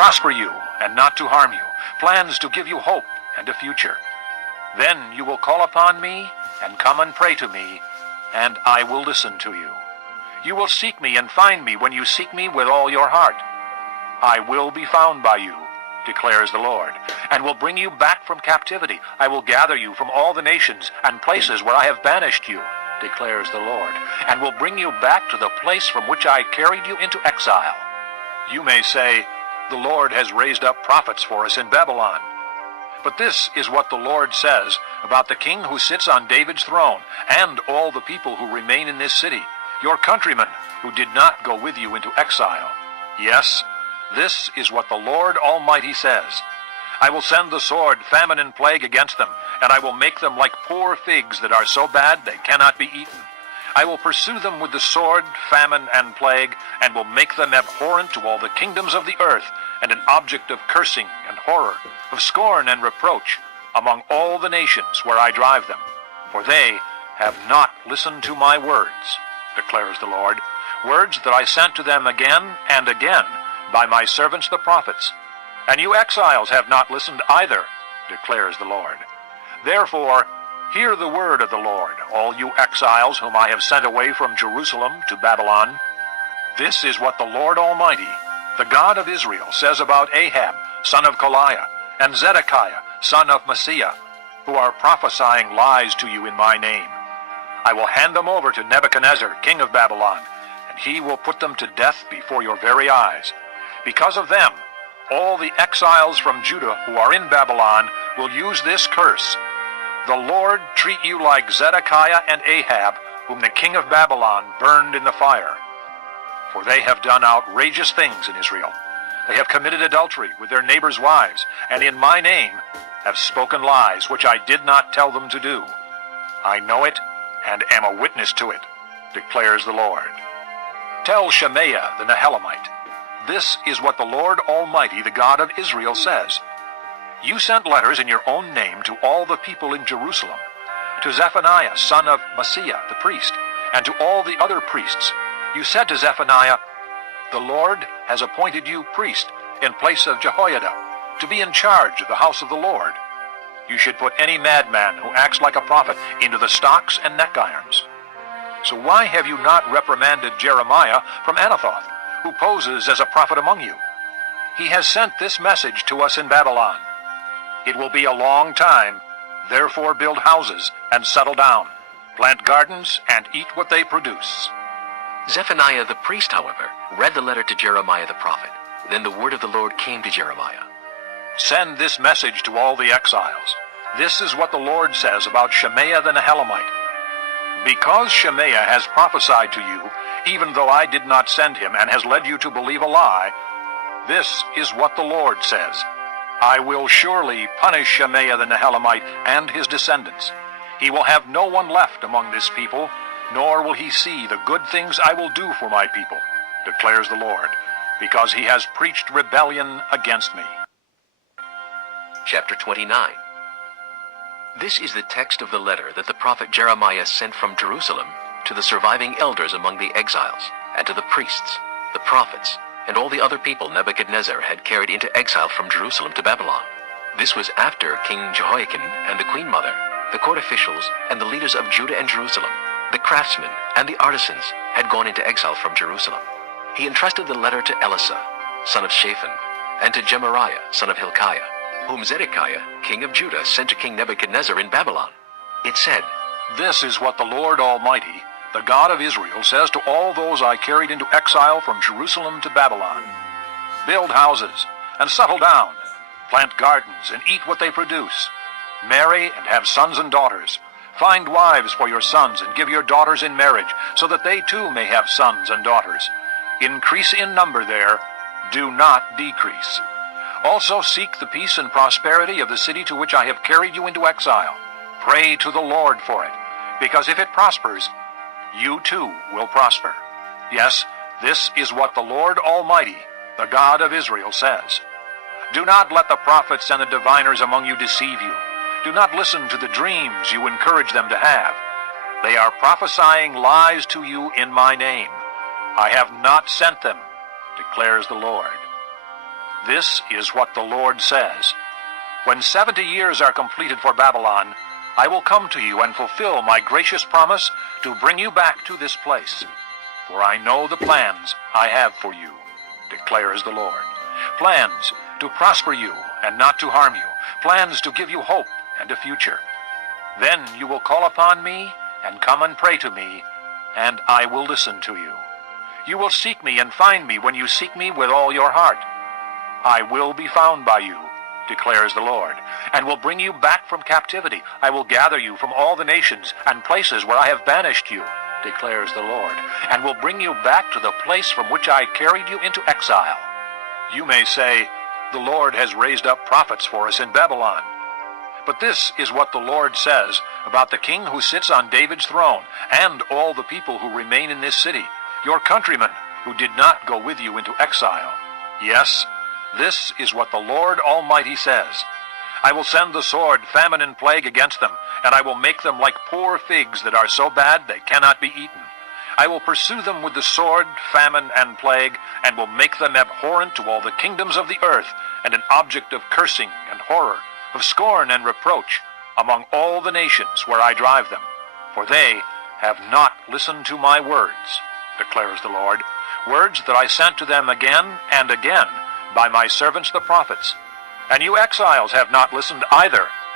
prosper you and not to harm you, plans to give you hope and a future. Then you will call upon me and come and pray to me, and I will listen to you. You will seek me and find me when you seek me with all your heart. I will be found by you, declares the Lord, and will bring you back from captivity. I will gather you from all the nations and places where I have banished you, declares the Lord, and will bring you back to the place from which I carried you into exile. You may say, the Lord has raised up prophets for us in Babylon. But this is what the Lord says about the king who sits on David's throne, and all the people who remain in this city, your countrymen who did not go with you into exile. Yes, this is what the Lord Almighty says. I will send the sword, famine, and plague against them, and I will make them like poor figs that are so bad they cannot be eaten. I will pursue them with the sword, famine, and plague, and will make them abhorrent to all the kingdoms of the earth, and an object of cursing and horror, of scorn and reproach, among all the nations where I drive them. For they have not listened to my words, declares the Lord, words that I sent to them again and again by my servants the prophets. And you exiles have not listened either, declares the Lord. Therefore, hear the word of the Lord, all you exiles whom I have sent away from Jerusalem to Babylon. This is what the Lord Almighty, the God of Israel, says about Ahab, son of Koliah, and Zedekiah, son of Maaseiah, who are prophesying lies to you in my name. I will hand them over to Nebuchadnezzar, king of Babylon, and he will put them to death before your very eyes. Because of them, all the exiles from Judah who are in Babylon will use this curse. The Lord treat you like Zedekiah and Ahab, whom the king of Babylon burned in the fire. For they have done outrageous things in Israel. They have committed adultery with their neighbors' wives, and in my name have spoken lies which I did not tell them to do. I know it and am a witness to it, declares the Lord. Tell Shemaiah the Nehelamite, this is what the Lord Almighty, the God of Israel, says. You sent letters in your own name to all the people in Jerusalem, to Zephaniah, son of Maaseiah, the priest, and to all the other priests. You said to Zephaniah, the Lord has appointed you priest in place of Jehoiada, to be in charge of the house of the Lord. You should put any madman who acts like a prophet into the stocks and neck irons. So why have you not reprimanded Jeremiah from Anathoth, who poses as a prophet among you? He has sent this message to us in Babylon. It will be a long time, therefore build houses and settle down, plant gardens and eat what they produce. Zephaniah the priest, however, read the letter to Jeremiah the prophet. Then the word of the Lord came to Jeremiah. Send this message to all the exiles. This is what the Lord says about Shemaiah the Nehelamite. Because Shemaiah has prophesied to you, even though I did not send him, and has led you to believe a lie, this is what the Lord says. I will surely punish Shemaiah the Nehelamite and his descendants. He will have no one left among this people, nor will he see the good things I will do for my people, declares the Lord, because he has preached rebellion against me. Chapter 29. This is the text of the letter that the prophet Jeremiah sent from Jerusalem to the surviving elders among the exiles, and to the priests, the prophets, and all the other people Nebuchadnezzar had carried into exile from Jerusalem to Babylon. This was after King Jehoiakim and the queen mother, the court officials, and the leaders of Judah and Jerusalem, the craftsmen and the artisans, had gone into exile from Jerusalem. He entrusted the letter to Elisha, son of Shaphan, and to Gemariah, son of Hilkiah, whom Zedekiah, king of Judah, sent to King Nebuchadnezzar in Babylon. It said, This is what the Lord Almighty, the God of Israel, says to all those I carried into exile from Jerusalem to Babylon. Build houses and settle down, plant gardens and eat what they produce. Marry and have sons and daughters. Find wives for your sons and give your daughters in marriage, so that they too may have sons and daughters. Increase in number there, do not decrease. Also seek the peace and prosperity of the city to which I have carried you into exile. Pray to the Lord for it, because if it prospers, you too will prosper. Yes, this is what the Lord Almighty, the God of Israel, says. Do not let the prophets and the diviners among you deceive you. Do not listen to the dreams you encourage them to have. They are prophesying lies to you in my name. I have not sent them, declares the Lord. This is what the Lord says. When 70 years are completed for Babylon, I will come to you and fulfill my gracious promise to bring you back to this place. For I know the plans I have for you, declares the Lord. Plans to prosper you and not to harm you. Plans to give you hope and a future. Then you will call upon me and come and pray to me, and I will listen to you. You will seek me and find me when you seek me with all your heart. I will be found by you, declares the Lord, and will bring you back from captivity. I will gather you from all the nations and places where I have banished you, declares the Lord, and will bring you back to the place from which I carried you into exile. You may say, the Lord has raised up prophets for us in Babylon. But this is what the Lord says about the king who sits on David's throne, and all the people who remain in this city, your countrymen who did not go with you into exile. Yes, this is what the Lord Almighty says. I will send the sword, famine, and plague against them, and I will make them like poor figs that are so bad they cannot be eaten. I will pursue them with the sword, famine, and plague, and will make them abhorrent to all the kingdoms of the earth, and an object of cursing and horror, of scorn and reproach, among all the nations where I drive them. For they have not listened to my words, declares the Lord, words that I sent to them again and again by my servants the prophets. And you exiles have not listened either,